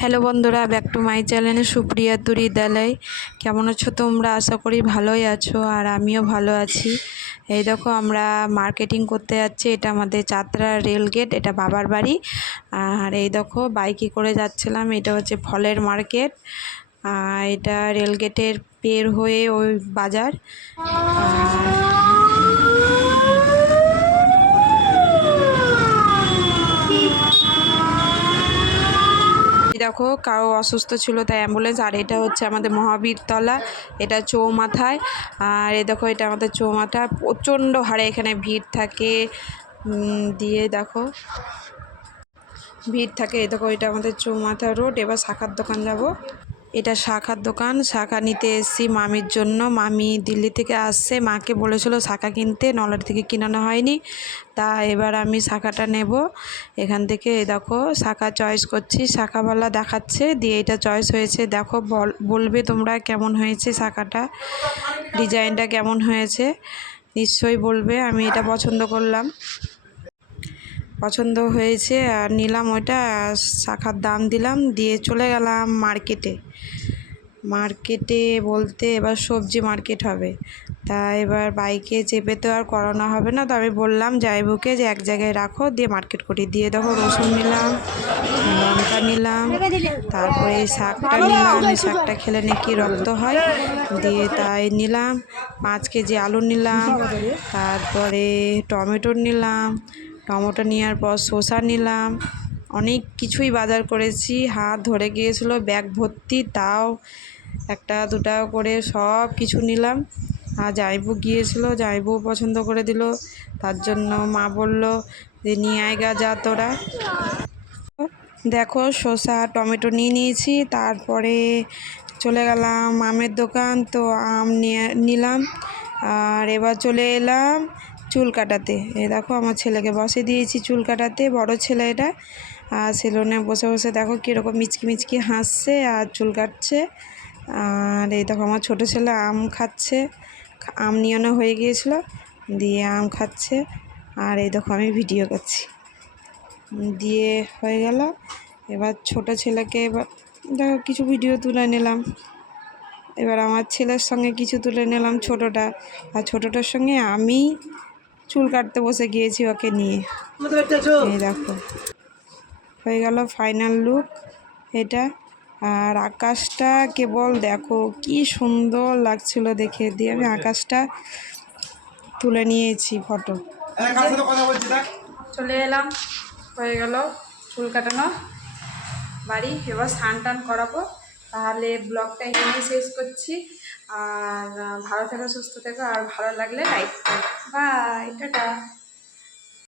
Hello বন্ধুরা, back to my চ্যানেলে সুপ্রিয়া বিদ্যালয়। কেমন আছো তোমরা? আশা করি ভালোই আছো, আর আমিও ভালো আছি। এই দেখো, আমরা মার্কেটিং করতে যাচ্ছি। এটা আমাদের চাতরা রেলগেট, এটা বাবার বাড়ি। আর এই দেখো, বাইকে করে যাচ্ছিলাম। এটা হচ্ছে ফলের মার্কেট, আর এটা রেলগেটের পের হয়ে ওই বাজার। দেখো, কারো অসুস্থ ছিল তাই অ্যাম্বুলেন্স। আর এটা হচ্ছে আমাদের মহাবীরতলা, এটা চৌমাথায়। আর এ দেখো, এটা আমাদের চৌমাথা। প্রচণ্ড হারে এখানে ভিড় থাকে। দিয়ে দেখো, ভিড় থাকে। এ দেখো, এটা আমাদের চৌমাথা রোড। এবার শাখার দোকান যাব। এটা শাখার দোকান। শাখা নিতে এসেছি মামির জন্য। মামি দিল্লি থেকে আসছে, মাকে বলেছিল শাখা কিনতে, নলার থেকে কিনানো হয়নি। তা এবার আমি শাখাটা নেব এখান থেকে। দেখো, শাখা চয়েস করছি, শাখাওয়ালা দেখাচ্ছে, দিয়ে এটা চয়েস হয়েছে। দেখো, বলবে তোমরা কেমন হয়েছে শাখাটা, ডিজাইনটা কেমন হয়েছে নিশ্চয়ই বলবে। আমি এটা পছন্দ করলাম, পছন্দ হয়েছে আর নিলাম ওইটা। শাখার দাম দিলাম, দিয়ে চলে গেলাম মার্কেটে। মার্কেটে বলতে এবার সবজি মার্কেট হবে। তা এবার বাইকে চেপে তো আর করানো হবে না, তো আমি বললাম জাইবুকে যে এক জায়গায় রাখো, দিয়ে মার্কেট করি। দিয়ে দেখো, রসুন নিলাম, লঙ্কা নিলাম, তারপরে এই শাকটা নিলাম। এই শাকটা খেলে নাকি রক্ত হয়, দিয়ে তাই নিলাম। 5 কেজি আলু নিলাম, তারপরে টমেটো নিলাম। টমেটো নেওয়ার পর শসা নিলাম। অনেক কিছুই বাজার করেছি, হাত ধরে গিয়েছিল ব্যাগ ভর্তি, তাও 1-2 টাকা করে সব কিছু নিলাম। আর জাইবু গিয়েছিল, জাইবু পছন্দ করে দিল, তার জন্য মা বলল যে নিয়ে আয়গা যা তোরা। দেখো, শসা টমেটো নিয়ে নিয়েছি। তারপরে চলে গেলাম আমের দোকান, তো আম নিলাম। আর এবার চলে এলাম চুল কাটাতে। দেখো, আমার ছেলেকে বসে দিয়েছি চুল কাটাতে, বড় ছেলে এটা। আর সেলুনে বসে বসে দেখো কীরকম মিচকি মিচকি হাসছে আর চুল কাটছে। আর এই দেখো, আমার ছোটো ছেলে আম খাচ্ছে, আম নিয়ানো হয়ে গিয়েছিল, দিয়ে আম খাচ্ছে। আর এই দেখো, আমি ভিডিও করছি, দিয়ে হয়ে গেল। এবার ছোটো ছেলেকে এবার দেখো কিছু ভিডিও তুলে নিলাম। এবার আমার ছেলের সঙ্গে কিছু তুলে নিলাম, ছোটোটা। আর ছোটোটার সঙ্গে আমি চুল কাটতে বসে গিয়েছি ওকে নিয়ে। এই দেখো, হয়ে গেল ফাইনাল লুক এটা। আর আকাশটা কেবল দেখো কি সুন্দর লাগছিল দেখে, দিয়ে আমি আকাশটা তুলে নিয়েছি ফটো। চলে এলাম, হয়ে গেল চুল কাটানো বাড়ি। এবার স্নান টান করাবো, তাহলে ব্লগটা এখানেই শেষ করছি। আর ভালো থেকো, সুস্থ থেকো, আর ভালো লাগলে লাইক করো। Bye, tata.